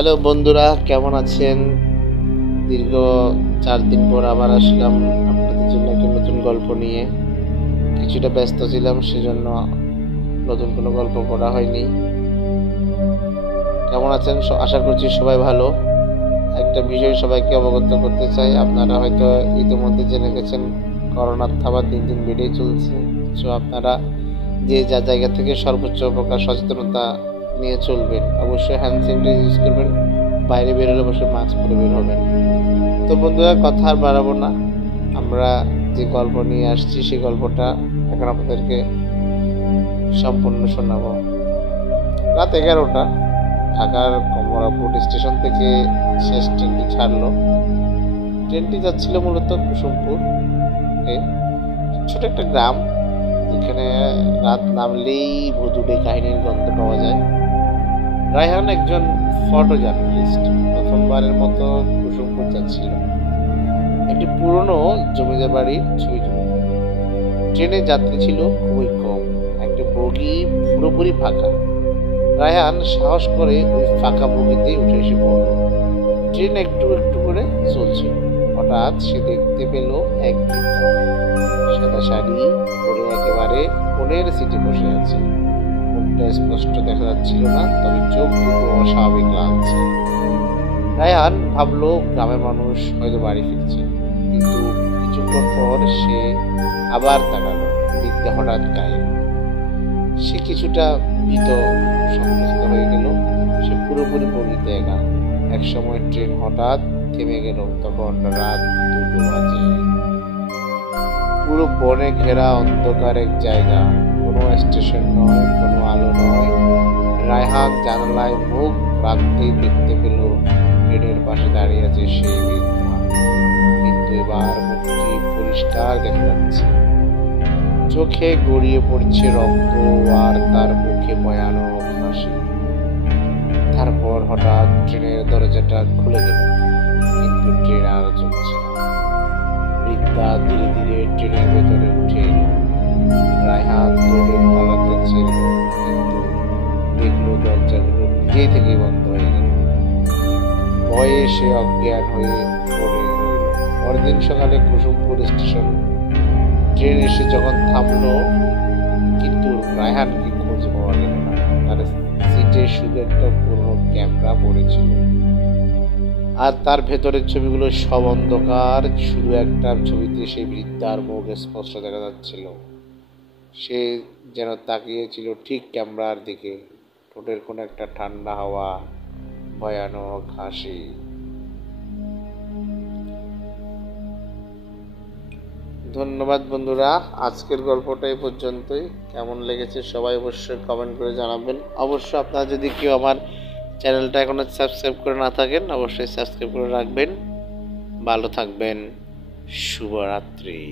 Hello বন্ধুরা, কেমন আছেন? দীর্ঘ 4 দিন পর আবার আসলাম আপনাদের জন্য একটা নতুন গল্প নিয়ে। কিছুটা ব্যস্ত ছিলাম, সেজন্য নতুন কোনো গল্প করা হয়নি। কেমন আছেন? আশা করছি সবাই ভালো। একটা বিষয় সবাইকে অবগত করতে চাই, আপনারা হয়তো ইতিমধ্যে জেনে গেছেন করোনার থাবা দিন দিন বেড়েই চলছে। সো আপনারা যে যা জায়গা থেকে সর্বোচ্চ প্রকার সচেতনতা নিয়ে চলবেন। অবশ্যই হ্যান্ড স্যানিটাইজার ইউজ করবেন, বাইরে বেরোলে অবশ্যই মাস্ক পরে বের হবেন। তো বন্ধুরা, কথা আর বাড়াবো না, আমরা যে গল্প নিয়ে আসছি সেই গল্পটা এখন আপনাদেরকে সম্পূর্ণ শোনাবো। রাত 11টা, ঢাকার কমলাপুর স্টেশন থেকে শেষ ট্রেনটি ছাড়লো। ট্রেনটি যাচ্ছিল মূলত কুসুমপুর, ছোট একটা গ্রাম যেখানে রাত নামলেই ভুতুড়ে কাহিনীর গন্ধ পাওয়া যায়। রায়হান একজন ফটো জার্নালিস্ট, প্রথমবারের মতো কুসুমপুর যাচ্ছিল একটি পুরনো জমিদার বাড়ির ছবি তুলতে। ট্রেনে যাত্রী ছিল খুবই কম, একটা বগি পুরোপুরি ফাঁকা। রায়হান সাহস করে ওই ফাঁকা বগিতেই উঠে এসে পড়ল। ট্রেন একটু একটু করে চলছিল। হঠাৎ সে দেখতে পেল এক বৃদ্ধা সাদা শাড়ি পরে একেবারে কোণের সিটে বসে আছে। মুখটা স্পষ্ট দেখা যাচ্ছিল না, তবে চোখ দুটো অস্বাভাবিক লাগছে। রায়হান ভাবলো গ্রামের মানুষ হয়তো বাড়ি ফিরছে, কিন্তু কিছুক্ষণ পর সে আবার তাকালো। বৃদ্ধা হঠাৎ গায়েব। সে কিছুটা ভীত সন্ত্রস্ত হয়ে গেল। সে পুরোপুরি বগিতে একা। এক সময় ট্রেন হঠাৎ থেমে গেল। তখন রাত 2টো বাজে। পুরো বনে ঘেরা অন্ধকার এক জায়গা, কোনো স্টেশন নয়, কোনো আলো নয়। রায়হান জানালায় মুখ রাখতেই দেখতে পেল ট্রেনের পাশে দাঁড়িয়ে আছে সেই বৃদ্ধা, কিন্তু এবার মুখটি পরিষ্কার দেখা যাচ্ছে। চোখে গড়িয়ে পড়ছে রক্ত, আর তার মুখে ভয়ানক হাসি। তারপর হঠাৎ ট্রেনের দরজাটা খুলে গেল, কিন্তু ট্রেন আর চলছে না। বৃদ্ধা ধীরে ধীরে ট্রেনের ভেতরে উঠে এলো। রায়হান দৌড়ে পালাতে ছিল, কিন্তু দেখলো দরজাগুলো নিজেই থেকে বন্ধ হয়ে গেল। ভয়ে সে অজ্ঞান হয়ে পড়ে রইল। পরদিন সকালে কুসুমপুর স্টেশন ট্রেন এসে যখন থামলো, কিন্তু রায়হানকে খোঁজ পাওয়া গেল না। তার সিটে শুধু একটা পুরনো ক্যামেরা পড়েছিল, আর তার ভেতরের ছবিগুলো সব অন্ধকার। শুধু একটা ছবিতে সেই বৃদ্ধার মুখ স্পষ্ট দেখা যাচ্ছিল। সে যেন তাকিয়েছিল ঠিক ক্যামেরার দিকে। ঠোঁটের কোনো একটা ঠান্ডা হাওয়া, ভয়ানক হাসি। ধন্যবাদ বন্ধুরা, আজকের গল্পটা এই পর্যন্তই। কেমন লেগেছে সবাই অবশ্যই কমেন্ট করে জানাবেন। অবশ্য আপনারা যদি কেউ আমার চ্যানেলটা এখনো সাবস্ক্রাইব করে না থাকেন, অবশ্যই সাবস্ক্রাইব করে রাখবেন। ভালো থাকবেন। শুভরাত্রি।